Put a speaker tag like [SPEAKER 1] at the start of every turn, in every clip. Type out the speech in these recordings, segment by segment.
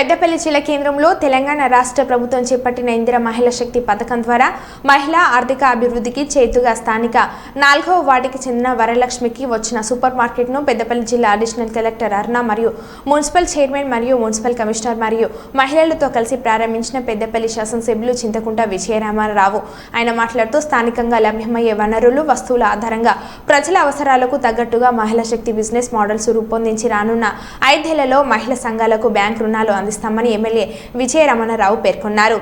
[SPEAKER 1] పెద్దపల్లి జిల్లా కేంద్రంలో తెలంగాణ రాష్ట్ర ప్రభుత్వం చేపట్టిన ఇందిర మహిళా శక్తి పథకం ద్వారా మహిళా ఆర్థిక అభివృద్ధికి చేతుగా స్థానిక నాలుగవ వార్డుకి చెందిన వరలక్ష్మికి వచ్చిన సూపర్ మార్కెట్ను పెద్దపల్లి జిల్లా అడిషనల్ కలెక్టర్ అర్ణ మరియు మున్సిపల్ చైర్మన్ మరియు మున్సిపల్ కమిషనర్ మరియు మహిళలతో కలిసి ప్రారంభించిన పెద్దపల్లి శాసనసభ్యులు చింతకుంట విజయరామారావు. ఆయన మాట్లాడుతూ స్థానికంగా లభ్యమయ్యే వనరులు వస్తువుల ఆధారంగా ప్రజల అవసరాలకు తగ్గట్టుగా మహిళా శక్తి బిజినెస్ మోడల్స్ రూపొందించి రానున్న ఐదేళ్ళలో మహిళా సంఘాలకు బ్యాంక్ రుణాలు అంది అందిస్తామని ఎమ్మెల్యే విజయ రమణారావు పేర్కొన్నారు.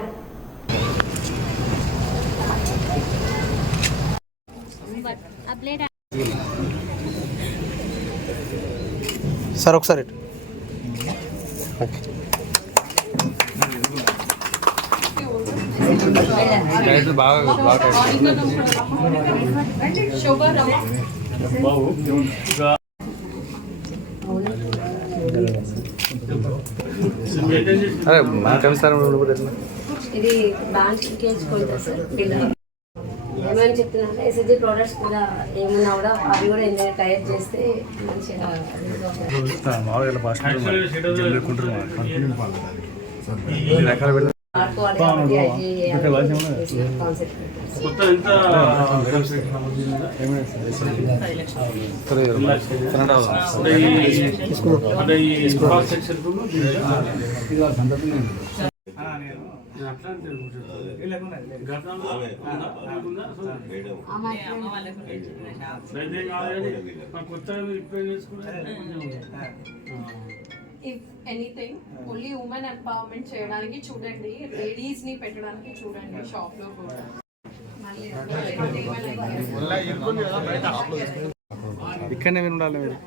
[SPEAKER 2] సార్ ఒకసారి ఇటు. అరే మన కమిస్తారు
[SPEAKER 3] ఇది బ్యాంక్ సార్. పిల్లలు ఏమని చెప్తున్నా ఎస్ఎస్జి ప్రోడక్ట్స్ కూడా ఏమున్నా కూడా అవి కూడా ఎందుకు టైప్ చేస్తే మంచిగా
[SPEAKER 2] మామూలుగా
[SPEAKER 4] కొత్తగా మీరు చేసుకున్నారు
[SPEAKER 5] if anything only women empowerment చేయడానికి చూడండి లేడీస్ ని పెట్టడానికి చూడండి షాప్ లో కూడా మళ్ళీ
[SPEAKER 2] ఇక్కడనే మీరు ఉండాలి మీరు